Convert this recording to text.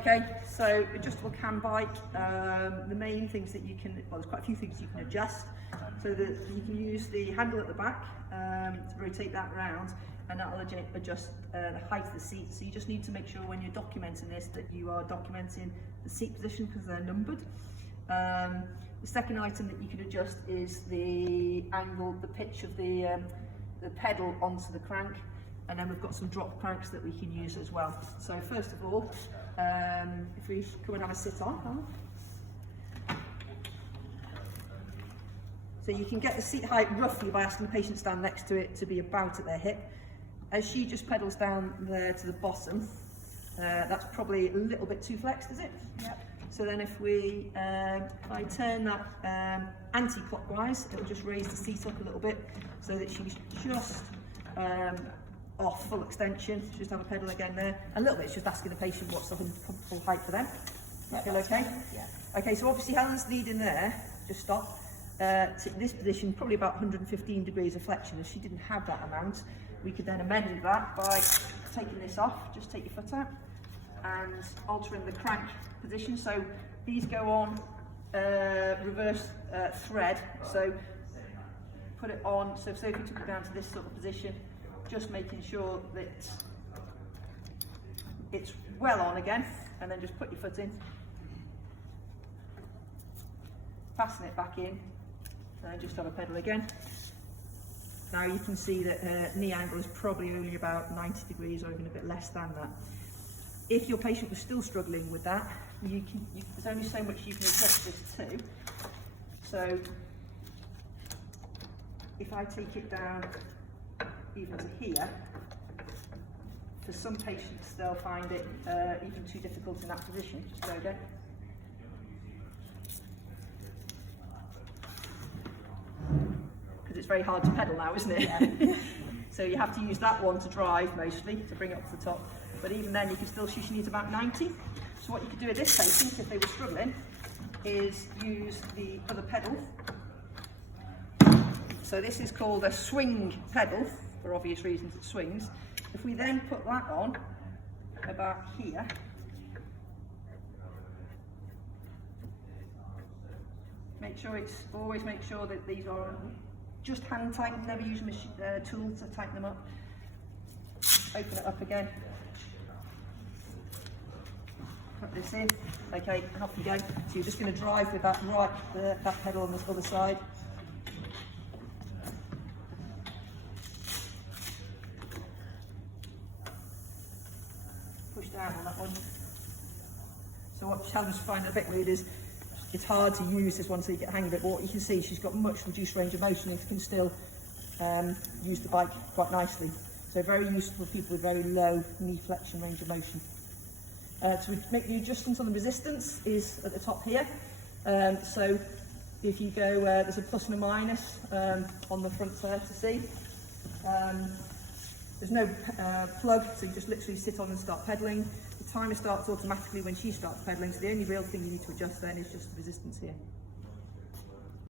Okay, so adjustable cam bike, the main things that you can, well, there's quite a few things you can adjust, so that you can use the handle at the back to rotate that around, and that will adjust the height of the seat. So you just need to make sure when you're documenting this that you are documenting the seat position because they're numbered. The second item that you can adjust is the angle, the pitch of the pedal onto the crank, and then we've got some drop cranks that we can use as well. So first of all, if we come and have a sit on, so you can get the seat height roughly by asking the patient to stand next to it to be about at their hip. As she just pedals down there to the bottom, that's probably a little bit too flexed, is it? Yep. So then if I turn that anti-clockwise, it'll just raise the seat up a little bit so that she's just off full extension. Just have a pedal again there. A little bit, it's just asking the patient what's the comfortable height for them. That feel okay? Yeah. Okay, so obviously Helen's leading there, just stop. To this position, probably about 115 degrees of flexion. If she didn't have that amount, we could then amend that by taking this off. Just take your foot out and altering the crank position. So these go on reverse thread. So put it on, so if you took it down to this sort of position, just making sure that it's well on again, and then just put your foot in, fasten it back in, and then just have a pedal again. Now you can see that her knee angle is probably only about 90 degrees or even a bit less than that. If your patient was still struggling with that, there's only so much you can adjust this to. So if I take it down even to here, for some patients they'll find it even too difficult in that position. Just go again. Because it's very hard to pedal now, isn't it? Yeah. So you have to use that one to drive mostly, to bring it up to the top. But even then, you can still, she needs about 90. So what you could do with this patient, if they were struggling, is use the other pedal. So this is called a swing pedal, for obvious reasons it swings. If we then put that on about here, always make sure that these are just hand tightened, never use a tool to tighten them up. Open it up again. Put this in, okay, and off you go. So you're just going to drive with that that pedal on the other side. Push down on that one. So what Helen's finding a bit weird is it's hard to use this one so you get the hang of it, but what you can see, she's got much reduced range of motion and can still use the bike quite nicely. So very useful for people with very low knee flexion range of motion. To make the adjustments on the resistance is at the top here. So if you go, there's a plus and a minus on the front there to see. There's no plug, so you just literally sit on and start pedalling. The timer starts automatically when she starts pedalling, so the only real thing you need to adjust then is just the resistance here.